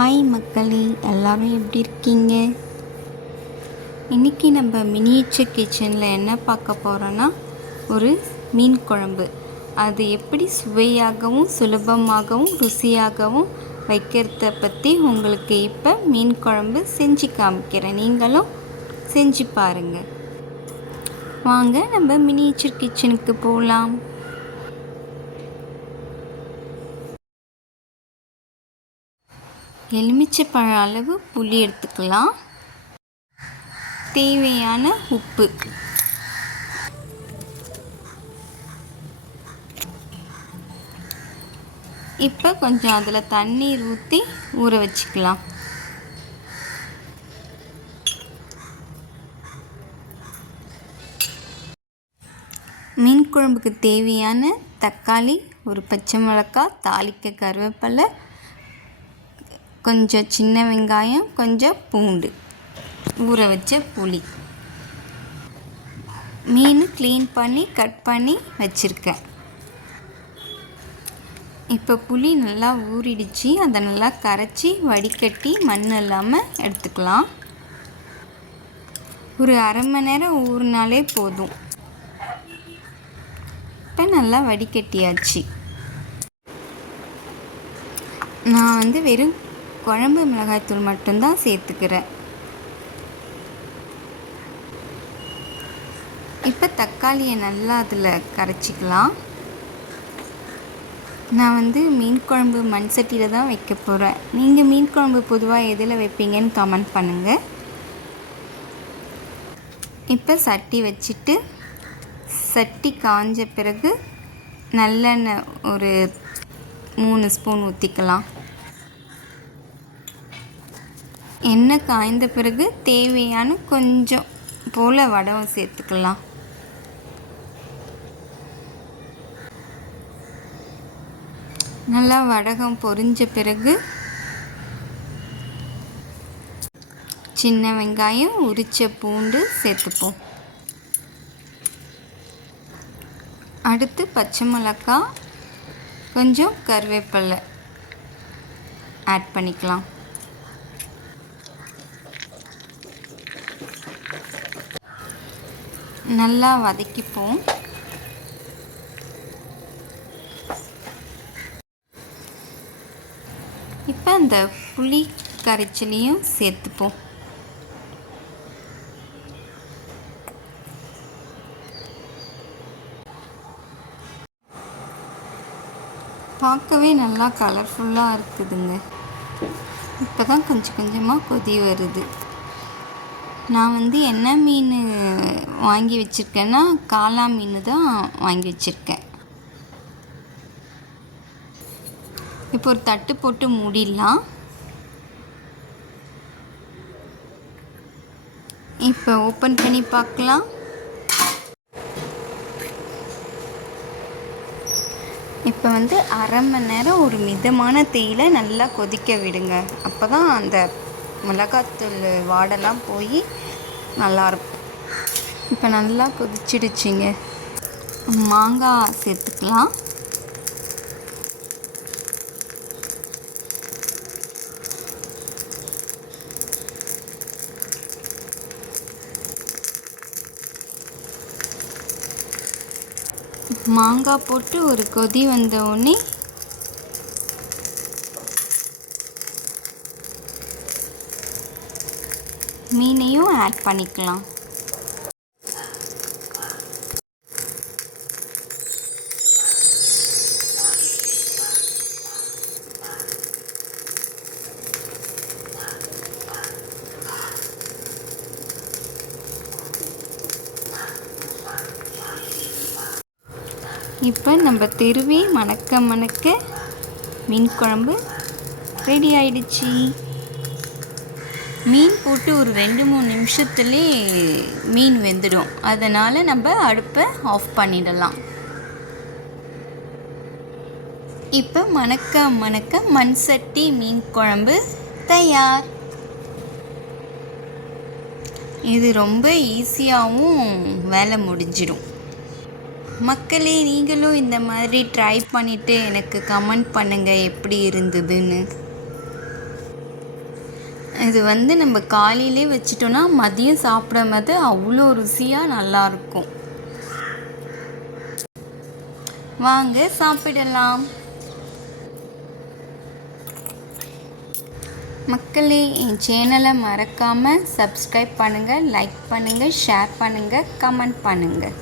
Hi மக்களே, எல்லோரும் எப்படி இருக்கீங்க? இன்றைக்கி நம்ம மினியேச்சர் கிச்சனில் என்ன பார்க்க போகிறோன்னா ஒரு மீன் குழம்பு. அது எப்படி சுவையாகவும் சுலபமாகவும் ருசியாகவும் வைக்கிறத பற்றி உங்களுக்கு இப்போ மீன் குழம்பு செஞ்சு காமிக்கிறேன். நீங்களும் செஞ்சு பாருங்கள். வாங்க நம்ம மினியேச்சர் கிச்சனுக்கு போகலாம். எலுமிச்சைப்பழ அளவு புளி எடுத்துக்கலாம். தேவையான உப்பு, இப்போ கொஞ்சம் அதில் தண்ணீர் ஊற்றி ஊற வச்சுக்கலாம். மீன் குழம்புக்கு தேவையான தக்காளி, ஒரு பச்சை மிளகாய், தாளிக்க கருவேப்பிலை, கொஞ்சம் சின்ன வெங்காயம், கொஞ்சம் பூண்டு, ஊற வச்ச புளி. மீன் க்ளீன் பண்ணி கட் பண்ணி வச்சுருக்கேன். இப்போ புளி நல்லா ஊறிடுச்சு. அதை நல்லா கரைச்சி வடிகட்டி மண் இல்லாமல் எடுத்துக்கலாம். ஒரு அரை மணி நேரம் ஊறினாலே போதும். இப்போ நல்லா வடிகட்டியாச்சு. நான் வெறும் குழம்பு மிளகாய்த்தூள் மட்டும்தான் சேர்த்துக்கிறேன். இப்போ தக்காளியை நல்லா அதில் கரைச்சிக்கலாம். நான் மீன் குழம்பு மண் சட்டியில் தான் வைக்க போகிறேன். நீங்கள் மீன் குழம்பு பொதுவாக எதில் வைப்பீங்கன்னு கமெண்ட் பண்ணுங்கள். இப்போ சட்டி வச்சுட்டு சட்டி காஞ்ச பிறகு நல்லெண்ணெய் ஒரு 3 ஸ்பூன் ஊற்றிக்கலாம். எண்ணெய் காய்ந்த பிறகு தேவையான கொஞ்சம் போல் வடகம் சேர்த்துக்கலாம். நல்லா வடகம் பொரிஞ்ச பிறகு சின்ன வெங்காயம், உரிச்ச பூண்டு சேர்த்துப்போம். அடுத்து பச்சை மிளகாய், கொஞ்சம் கருவேப்பிலை ஆட் பண்ணிக்கலாம். நல்லா வதக்கிப்போம். இப்போ அந்த புளி கரைச்சலையும் சேர்த்துப்போம். பார்க்கவே நல்லா கலர்ஃபுல்லாக இருக்குதுங்க. இப்போ தான் கொஞ்சம் கொஞ்சமாக கொதி வருது. நான் என்ன மீன் வாங்கி வச்சுருக்கேன்னா காளா மீன் தான் வாங்கி வச்சுருக்கேன். இப்போ ஒரு தட்டு போட்டு மூடிடலாம். இப்போ ஓப்பன் பண்ணி பார்க்கலாம். இப்போ அரை மணி நேரம் ஒரு மிதமான தீயில நல்லா கொதிக்க விடுங்க. அப்போ தான் அந்த மிளகாத்தூள் வாடெல்லாம் போய் நல்லாயிருக்கும். இப்போ நல்லா கொதிச்சிடுச்சிங்க. மாங்காய் சேர்த்துக்கலாம். மாங்காய் போட்டு ஒரு கொதி வந்த உடனே மீனையும் ஆட் பண்ணிக்கலாம். இப்போ நம்ம திருவி மணக்க மணக்க மீன் குழம்பு ரெடி ஆயிடுச்சு. மீன் போட்டு ஒரு 2-3 நிமிஷத்துலே மீன் வெந்துடும். அதனால் நம்ம அடுப்பை ஆஃப் பண்ணிடலாம். இப்போ மணக்க மணக்க மண் சட்டி மீன் குழம்பு தயார். இது ரொம்ப ஈஸியாகவும் வேலை முடிஞ்சிடும். மக்களே, நீங்களும் இந்த மாதிரி ட்ரை பண்ணிவிட்டு எனக்கு கமெண்ட் பண்ணுங்கள் எப்படி இருந்ததுன்னு. இது நம்ம காலையிலே வச்சிட்டோன்னா மதியம் சாப்பிடும்போது அவ்வளோ ருசியாக நல்லாயிருக்கும். வாங்க சாப்பிடலாம். மக்களே, என் சேனலை மறக்காமல் சப்ஸ்கிரைப் பண்ணுங்கள், லைக் பண்ணுங்கள், ஷேர் பண்ணுங்கள், கமெண்ட் பண்ணுங்கள்.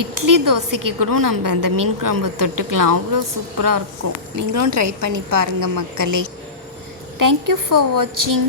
இட்லி தோசைக்கு கூட நம்ம அந்த மீன் குழம்பு தொட்டுக்கலாம். அவ்வளோ சூப்பராக இருக்கும். நீங்களும் ட்ரை பண்ணி பாருங்கள் மக்களே. தேங்க்யூ ஃபார் வாட்சிங்.